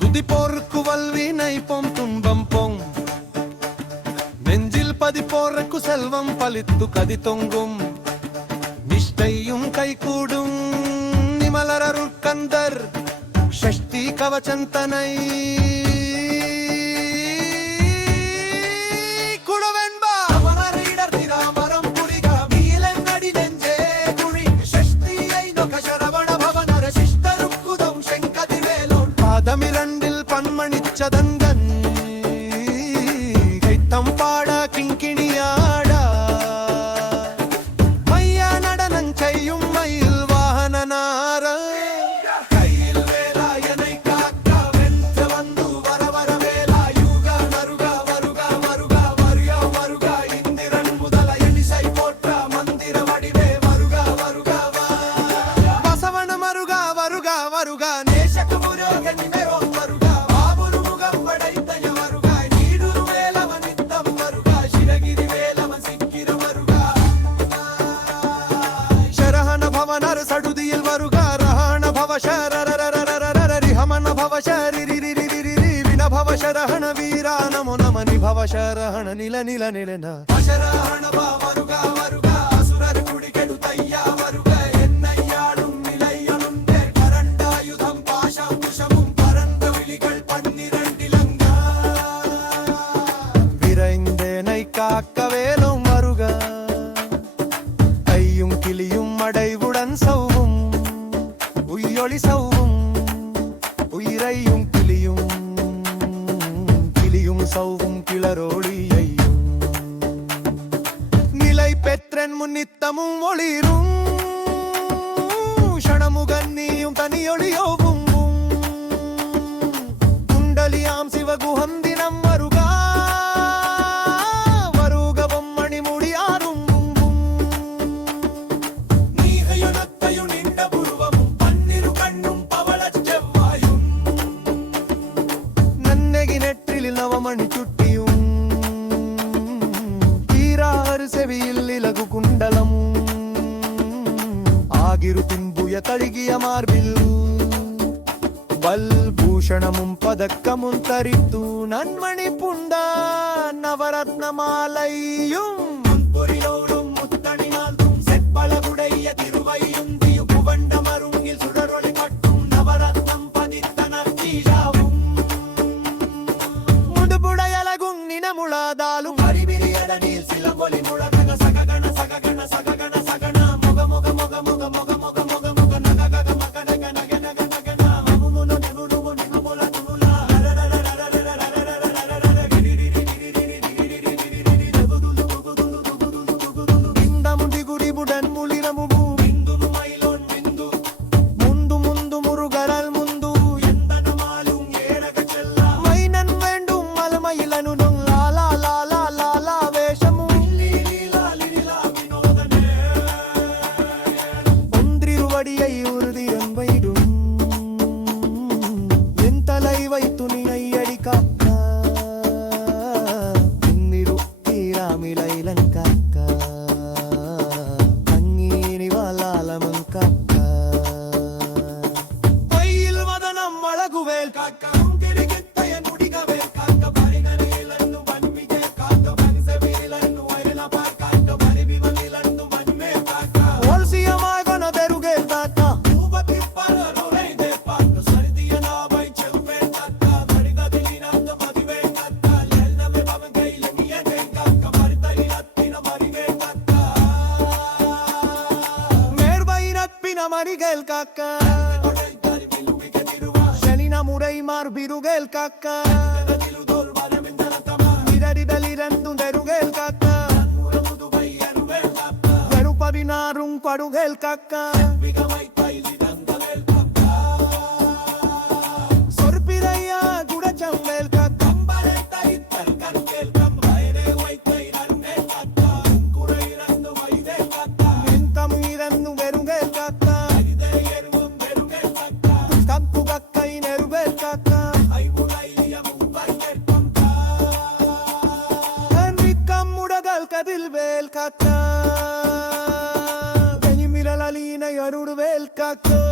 துதிப்போருக்கு வல்வினை பொம் துன்பம் பொங் நெஞ்சில் பதிப்போருக்கு செல்வம் பலித்து கதி தொங்கும் நிஷ்டையும் கைகூடும் நிமலரருள் கந்தர் ஷஷ்டி கவச்சந்தனை தமிழண்டில் பன்மணிச்சதங்கன் கைத்தம் பாட கிங்கிணியாடா மையா நடனம் செய்யும் மயில் வாகனனார கையில் வேலாயனை காக்க வென்று வந்து வர வர வேலா யுக நருக வருக வருக வருக வருக இந்திரன் முதல எனிசை போற்ற மந்திர வடிவே வருக வருக வசவன மருக வருக வருக நேசக முருகன் சடுதியில் வருக ரஹண பவ ரிஹமன பவ வின பவ சரஹண வீரா நமோ நம நிபவ சரஹண நில நில நிலன அசரஹண வருக வருக அசுரர் குடிகெடு தையா வருக என்னையாளும் நிலையனும் கரண்டாயுதம் பாஷம் குஷமும் பரந்த விழிகள் 12 இலங்க விரைந்தேனை காக்க வேலும் வருக கையும் கிளியும் அடைவுடன் சௌவும் உயிரொளி சௌவும் உயிரையும் கிளியும் கிளியும் சௌவும் கிளரோளியையும் நிலை பெற்றன் முன்னித்தமும் ஒளிரும் ஷணமுகன்னியும் தனியொளியோவும் குண்டலியாம் சிவகுஹம் தினம் வருகா நவமணி சுட்டியும் தீராறு செவியில் இலகு குண்டலம் ஆகிரு பின்புய தழுகிய மார்பில் வல்பூஷணமும் பதக்கமும் தரித்து நன்மணி புண்ட நவரத்ன மாலையும் பொறிலோடும் முத்தணினாலும் செப்பளவுடைய திருவையும் தியுபுவண்ட மருங்கில் சுடரொளி கட்டும் நவரத்னம் பதித்தனர் தீஷாவும் முழாதாலும் அறிவிரியடனில் சிலம்பொலி முழகக சககண சககண சககண சகண முக முக முக முக முக முக முக முக நகக மகனக நக நக நகன முமுனு நெமுனு நிமுல நிமுல இந்தமுடி குடிபுடன் முளிரமுபு பிந்துனு மயிலோன் பிந்து முந்து முந்து முருகரல் முந்து எந்தனமாலும் ஏரக செல்ல மைனன் வேண்டும் மலமயிலனு மரிகள் காக்க ಶನಿನ ಮುರೈ ಮಾರ್ ಬಿರುಗೇಲ್ ಕಾಕ್ಕ ಇದರಿದಲಿರಂದು ದೆರುಗೇಲ್ ಕಾಕ್ಕ ಪಡಿನಾರುಂ ಪಡುಗೇಲ್ ಕಾಕ್ಕ காக்கோ